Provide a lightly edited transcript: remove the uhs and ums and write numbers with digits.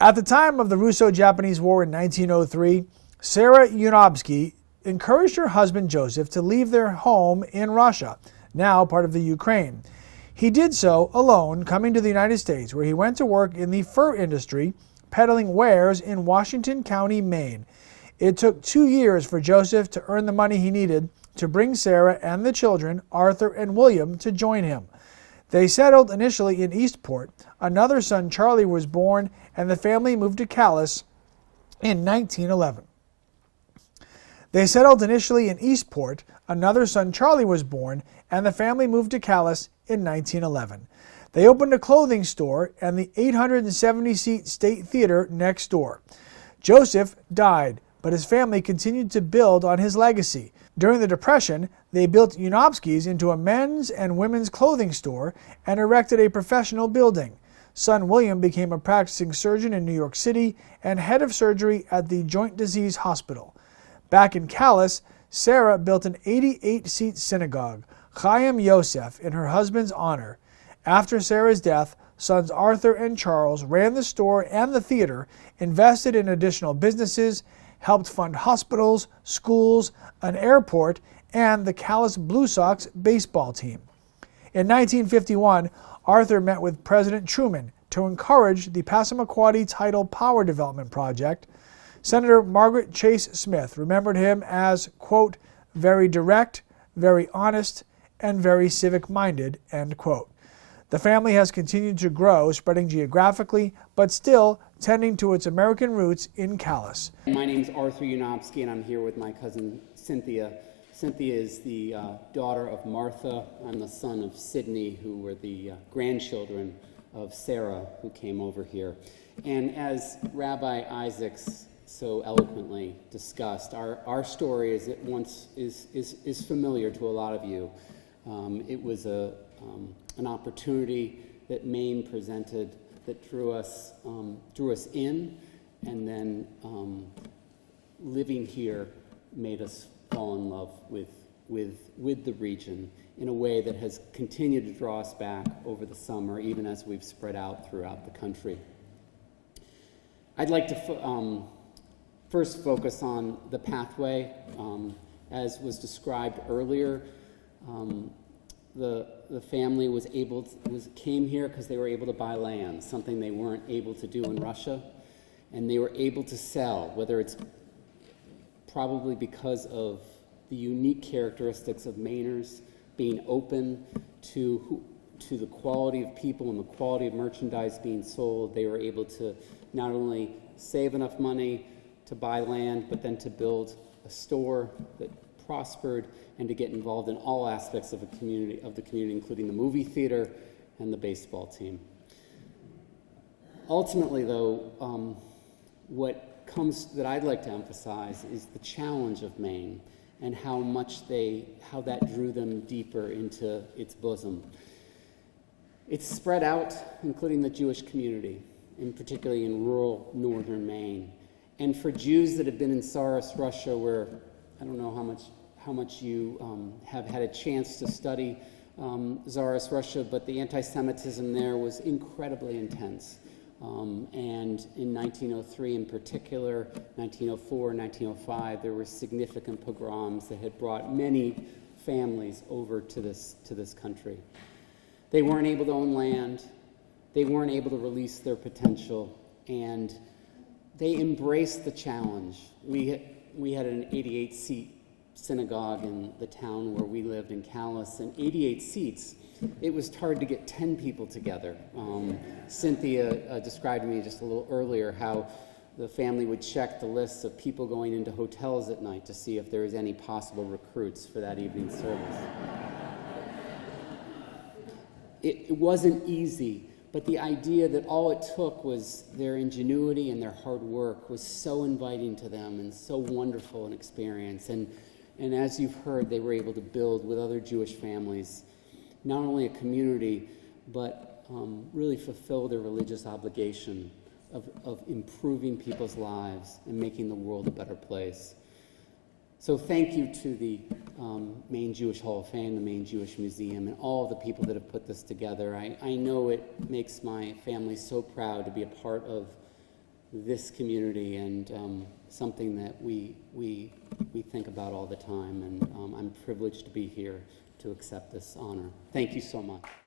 At the time of the Russo-Japanese War in 1903, Sarah Unobskey encouraged her husband Joseph to leave their home in Russia, now part of the Ukraine. He did so alone, coming to the United States, where he went to work in the fur industry, peddling wares in Washington County, Maine. It took 2 years for Joseph to earn the money he needed to bring Sarah and the children, Arthur and William, to join him. They settled initially in Eastport. Another son, Charlie, was born, and the family moved to Calais in 1911. They settled initially in Eastport. Another son, Charlie, was born, and the family moved to Calais in 1911. They opened a clothing store and the 870-seat State Theater next door. Joseph died, but his family continued to build on his legacy. During the Depression, they built Unobsky's into a men's and women's clothing store and erected a professional building. Son William became a practicing surgeon in New York City and head of surgery at the Joint Disease Hospital. Back in Calais, Sarah built an 88-seat synagogue, Chaim Yosef, in her husband's honor. After Sarah's death, sons Arthur and Charles ran the store and the theater, invested in additional businesses, helped fund hospitals, schools, an airport, and the Calais Blue Sox baseball team. In 1951, Arthur met with President Truman to encourage the Passamaquoddy Tidal Power Development Project. Senator Margaret Chase Smith remembered him as, quote, very direct, very honest, and very civic-minded, end quote. The family has continued to grow, spreading geographically, but still tending to its American roots in Calais. My name's Arthur Unobskey, and I'm here with my cousin Cynthia. Cynthia is the daughter of Martha. I'm the son of Sydney, who were the grandchildren of Sarah, who came over here. And as Rabbi Isaacs so eloquently discussed, our story is familiar to a lot of you. It was an opportunity that Maine presented that drew us in, and then living here made us fall in love with the region in a way that has continued to draw us back over the summer, even as we've spread out throughout the country. I'd like to first focus on the pathway. As was described earlier, the family came here because they were able to buy land, something they weren't able to do in Russia, and they were able to sell, whether it's probably because of the unique characteristics of Mainers being open to the quality of people and the quality of merchandise being sold. They were able to not only save enough money to buy land, but then to build a store that prospered and to get involved in all aspects of the community, including the movie theater and the baseball team. Ultimately, though, that I'd like to emphasize is the challenge of Maine and how that drew them deeper into its bosom. It's spread out, including the Jewish community, and particularly in rural northern Maine. And for Jews that have been in Tsarist Russia, where I don't know how much you have had a chance to study Tsarist Russia, but the anti-Semitism there was incredibly intense. And in 1903 in particular, 1904, 1905, there were significant pogroms that had brought many families over to this country. They weren't able to own land, they weren't able to release their potential, and they embraced the challenge. We had an 88-seat synagogue in the town where we lived in Calais, and 88 seats. It was hard to get 10 people together. Cynthia described to me just a little earlier how the family would check the lists of people going into hotels at night to see if there was any possible recruits for that evening service. It wasn't easy, but the idea that all it took was their ingenuity and their hard work was so inviting to them and so wonderful an experience. And as you've heard, they were able to build with other Jewish families not only a community, but really fulfill their religious obligation of improving people's lives and making the world a better place. So thank you to the Maine Jewish Hall of Fame, the Maine Jewish Museum, and all of the people that have put this together. I know it makes my family so proud to be a part of this community and something that we think about all the time. And I'm privileged to be here to accept this honor. Thank you so much.